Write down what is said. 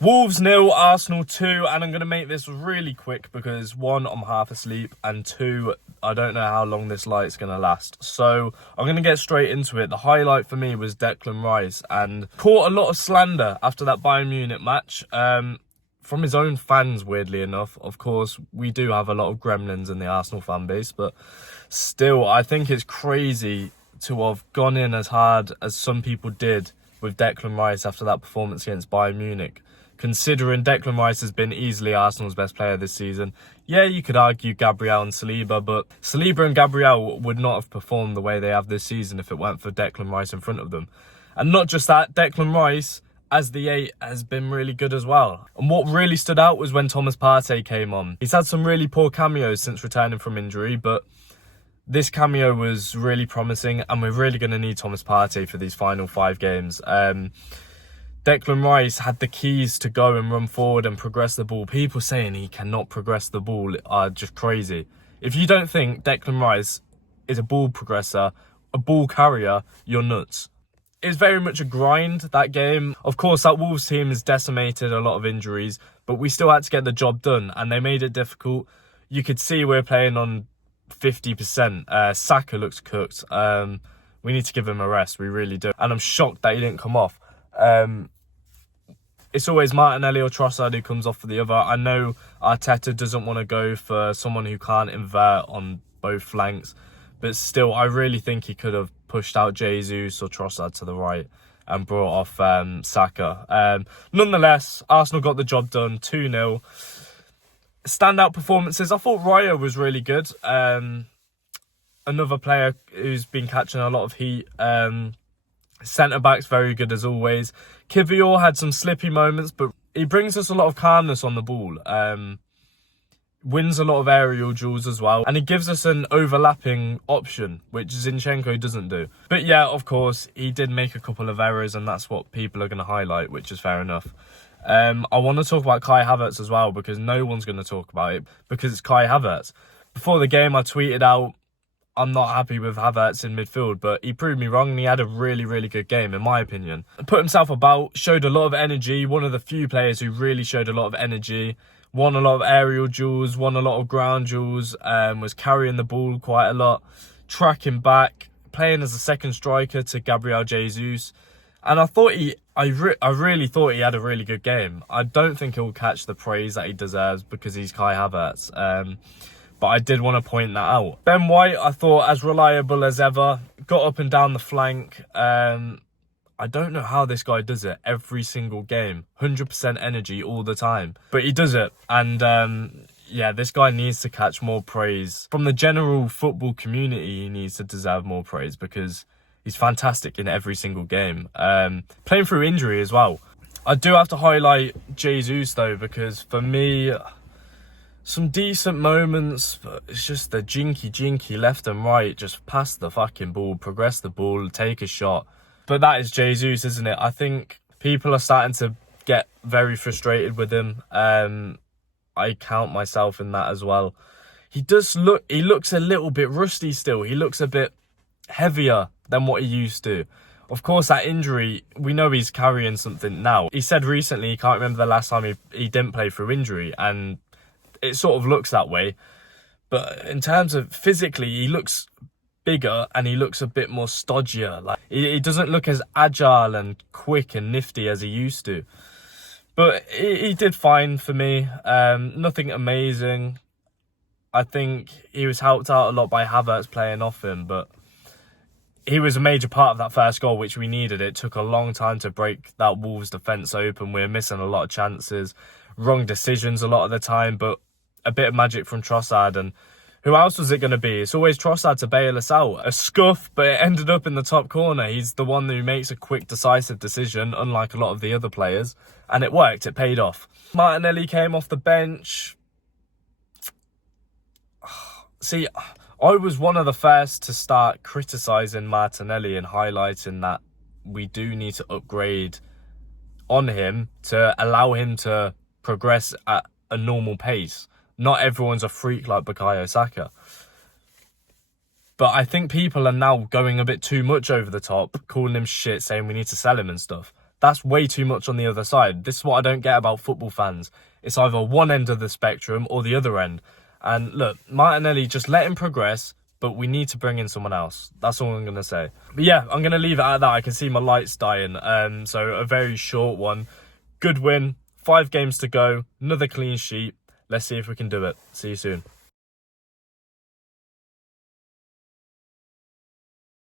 Wolves 0, Arsenal 2, and I'm going to make this really quick because 1, I'm half asleep, and 2, I don't know how long this light's going to last. So I'm going to get straight into it. The highlight for me was Declan Rice, and caught a lot of slander after that Bayern Munich match from his own fans, weirdly enough. Of course, we do have a lot of gremlins in the Arsenal fan base, but still, I think it's crazy to have gone in as hard as some people did with Declan Rice after that performance against Bayern Munich. Considering Declan Rice has been easily Arsenal's best player this season. Yeah, you could argue Gabriel and Saliba, but Saliba and Gabriel would not have performed the way they have this season if it weren't for Declan Rice in front of them. And not just that, Declan Rice, as the 8, has been really good as well. And what really stood out was when Thomas Partey came on. He's had some really poor cameos since returning from injury, but this cameo was really promising, and we're really going to need Thomas Partey for these final 5 games. Declan Rice had the keys to go and run forward and progress the ball. People saying he cannot progress the ball are just crazy. If you don't think Declan Rice is a ball progressor, a ball carrier, you're nuts. It's very much a grind, that game. Of course, that Wolves team has decimated a lot of injuries, but we still had to get the job done, and they made it difficult. You could see we're playing on 50%. Saka looks cooked. We need to give him a rest, we really do. And I'm shocked that he didn't come off. It's always Martinelli or Trossard who comes off for the other. I know Arteta doesn't want to go for someone who can't invert on both flanks, but still, I really think he could have pushed out Jesus or Trossard to the right and brought off Saka. Nonetheless, Arsenal got the job done, 2-0. Standout performances, I thought Raya was really good. Another player who's been catching a lot of heat. Centre-back's very good as always. Kivior had some slippy moments, but he brings us a lot of calmness on the ball. Wins a lot of aerial duels as well. And he gives us an overlapping option, which Zinchenko doesn't do. But yeah, of course, he did make a couple of errors, and that's what people are going to highlight, which is fair enough. I want to talk about Kai Havertz as well, because no one's going to talk about it, because it's Kai Havertz. Before the game, I tweeted out, I'm not happy with Havertz in midfield, but he proved me wrong, and he had a really, really good game, in my opinion. Put himself about, showed a lot of energy, one of the few players who really showed a lot of energy, won a lot of aerial duels, won a lot of ground duels, was carrying the ball quite a lot, tracking back, playing as a second striker to Gabriel Jesus. And I really thought he had a really good game. I don't think he'll catch the praise that he deserves because he's Kai Havertz. But I did want to point that out. Ben White, I thought, as reliable as ever. Got up and down the flank. I don't know how this guy does it every single game. 100% energy all the time. But he does it. And yeah, this guy needs to catch more praise. From the general football community, he needs to deserve more praise because he's fantastic in every single game. Playing through injury as well. I do have to highlight Jesus, though, because for me, some decent moments, but it's just the jinky left and right. Just pass the fucking ball, progress the ball, take a shot. But that is Jesus, isn't it? I think people are starting to get very frustrated with him. I count myself in that as well. He looks a little bit rusty still. He looks a bit heavier than what he used to. Of course, that injury, we know he's carrying something now. He said recently he can't remember the last time he didn't play through injury, and it sort of looks that way. But in terms of physically, he looks bigger and he looks a bit more stodgier. Like he doesn't look as agile and quick and nifty as he used to. But he did fine for me. Nothing amazing. I think he was helped out a lot by Havertz playing off him, but he was a major part of that first goal, which we needed. It took a long time to break that Wolves defence open. We're missing a lot of chances, wrong decisions a lot of the time, but a bit of magic from Trossard. And who else was it going to be? It's always Trossard to bail us out. A scuff, but it ended up in the top corner. He's the one who makes a quick, decisive decision, unlike a lot of the other players. And it worked. It paid off. Martinelli came off the bench. See, I was one of the first to start criticising Martinelli and highlighting that we do need to upgrade on him to allow him to progress at a normal pace. Not everyone's a freak like Bukayo Saka. But I think people are now going a bit too much over the top, calling him shit, saying we need to sell him and stuff. That's way too much on the other side. This is what I don't get about football fans. It's either one end of the spectrum or the other end. And look, Martinelli, just let him progress, but we need to bring in someone else. That's all I'm going to say. But yeah, I'm going to leave it at that. I can see my lights dying. So a very short one. Good win. 5 games to go. Another clean sheet. Let's see if we can do it. See you soon.